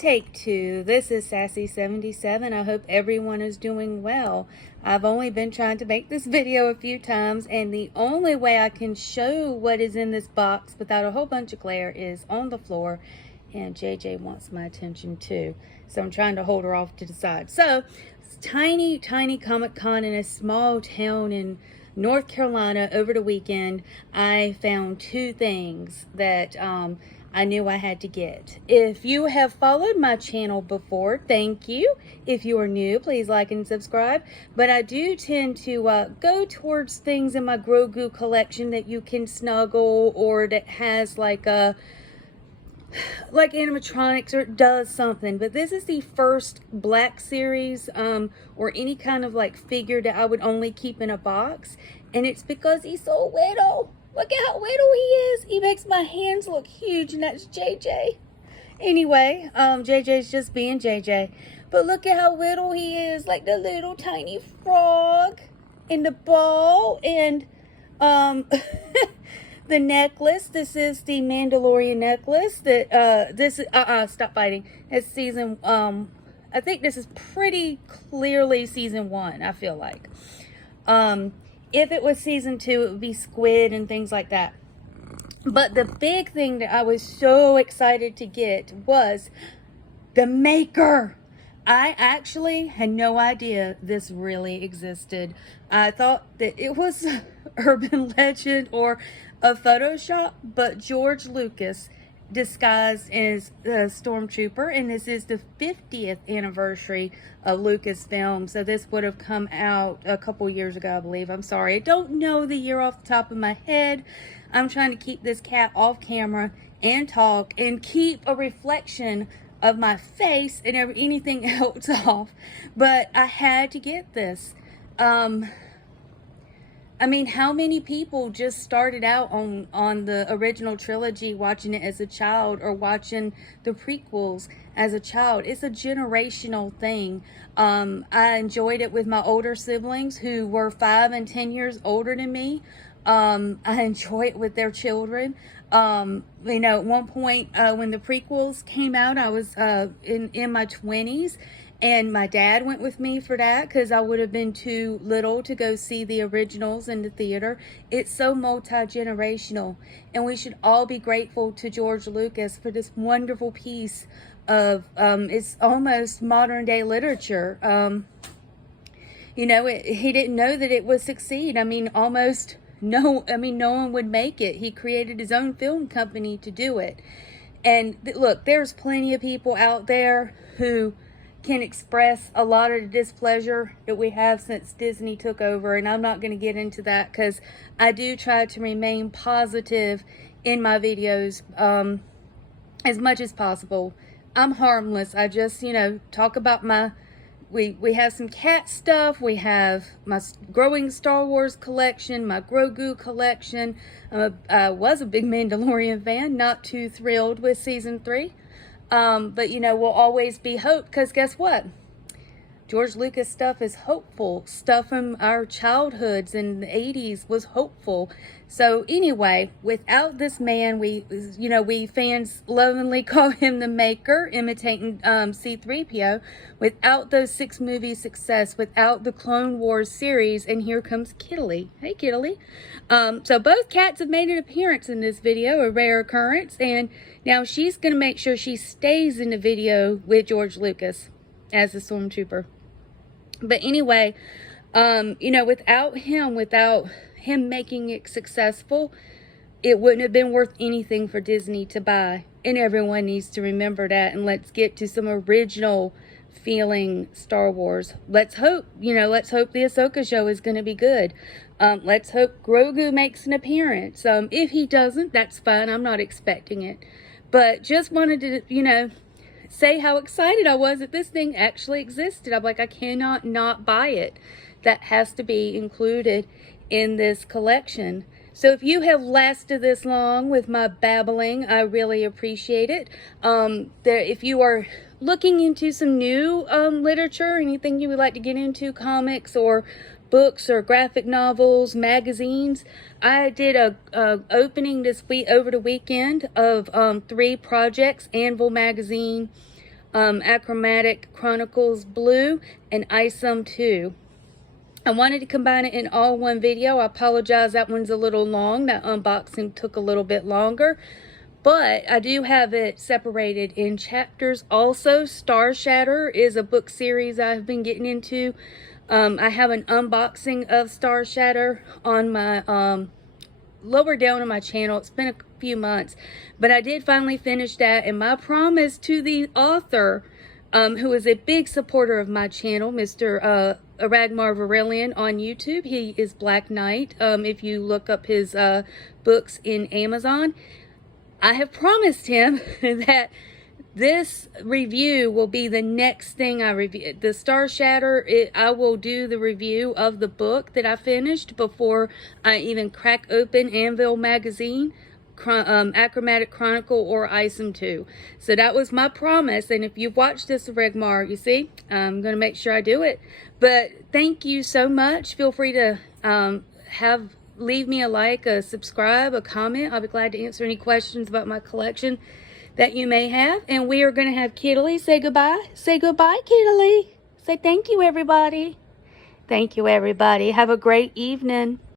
Take two. This is Sassy77. I hope everyone is doing well. I've only been trying to make this video a few times, and the only way I can show what is in this box without a whole bunch of glare is on the floor, and JJ wants my attention too. So I'm trying to hold her off to the side. So, tiny Comic-Con in a small town in North Carolina over the weekend. I found two things that I knew I had to get. If you have followed my channel before, thank you. If you are new, please like and subscribe. But I do tend to go towards things in my Grogu collection that you can snuggle, or that has like animatronics, or it does something. But this is the first Black Series or any kind of like figure that I would only keep in a box, and it's because he's so little. Look at how little he is. He makes my hands look huge, and that's JJ. Anyway, JJ's just being JJ. But look at how little he is, like the little tiny frog and the ball and the necklace. This is the Mandalorian necklace that this is stop fighting. It's season I think this is pretty clearly season 1, I feel like. If it was season 2, it would be squid and things like that. But the big thing that I was so excited to get was the maker. I actually had no idea this really existed. I thought that it was urban legend or a Photoshop, but George Lucas disguised as a Stormtrooper, and this is the 50th anniversary of Lucasfilm, so this would have come out a couple years ago, I believe. I'm sorry, I don't know the year off the top of my head. I'm trying to keep this cat off camera and talk and keep a reflection of my face and anything else off, but I had to get this. I mean, how many people just started out on the original trilogy watching it as a child, or watching the prequels as a child? It's a generational thing. I enjoyed it with my older siblings who were 5 and 10 years older than me. I enjoy it with their children. You know, at one point when the prequels came out, I was in my 20s. And my dad went with me for that because I would have been too little to go see the originals in the theater. It's so multi-generational, and we should all be grateful to George Lucas for this wonderful piece of, it's almost modern day literature. You know, he didn't know that it would succeed. I mean, no one would make it. He created his own film company to do it. And look, there's plenty of people out there who can express a lot of the displeasure that we have since Disney took over, and I'm not going to get into that because I do try to remain positive in my videos as much as possible. I'm harmless. I just, you know, talk about my, we have some cat stuff, we have my growing Star Wars collection, my Grogu collection. I was a big Mandalorian fan, not too thrilled with season 3. But, you know, we'll always be hope, because guess what? George Lucas stuff is hopeful. Stuff from our childhoods in the 80s was hopeful. So anyway, without this man, we fans lovingly call him the maker, imitating C-3PO. Without those 6 movies' success, without the Clone Wars series, and here comes Kittily. Hey, Kittily. So both cats have made an appearance in this video, a rare occurrence, and now she's going to make sure she stays in the video with George Lucas as a Stormtrooper. But anyway, you know, without him making it successful, it wouldn't have been worth anything for Disney to buy. And everyone needs to remember that. And let's get to some original feeling Star Wars. Let's hope the Ahsoka show is going to be good. Let's hope Grogu makes an appearance. If he doesn't, that's fine. I'm not expecting it. But just wanted to, you know, say how excited I was that this thing actually existed. I'm like, I cannot not buy it. That has to be included in this collection. So if you have lasted this long with my babbling, I really appreciate it. If you are looking into some new literature, anything you would like to get into, comics or books or graphic novels, magazines, I did a opening this week over the weekend of 3 projects: Anvil magazine, Achromatic Chronicles Blue, and Isom 2. I wanted to combine it in all one video. I apologize, that one's a little long. That unboxing took a little bit longer. But I do have it separated in chapters. Also, Star Shatter is a book series I've been getting into. I have an unboxing of Star Shatter on my lower down on my channel. It's been a few months, but I did finally finish that. And my promise to the author, who is a big supporter of my channel, Mr. Aragmar Varillion on YouTube. He is Black Knight. If you look up his books in Amazon, I have promised him that this review will be the next thing I review. The Star Shatter, I will do the review of the book that I finished before I even crack open Anvil magazine, Achromatic Chronicle, or Isom 2. So that was my promise. And if you've watched this, Regmar, you see, I'm going to make sure I do it. But thank you so much. Feel free to leave me a like, a subscribe, a comment. I'll be glad to answer any questions about my collection that you may have. And we are going to have Kittily say goodbye. Say goodbye, Kittily. Say thank you, everybody. Thank you, everybody. Have a great evening.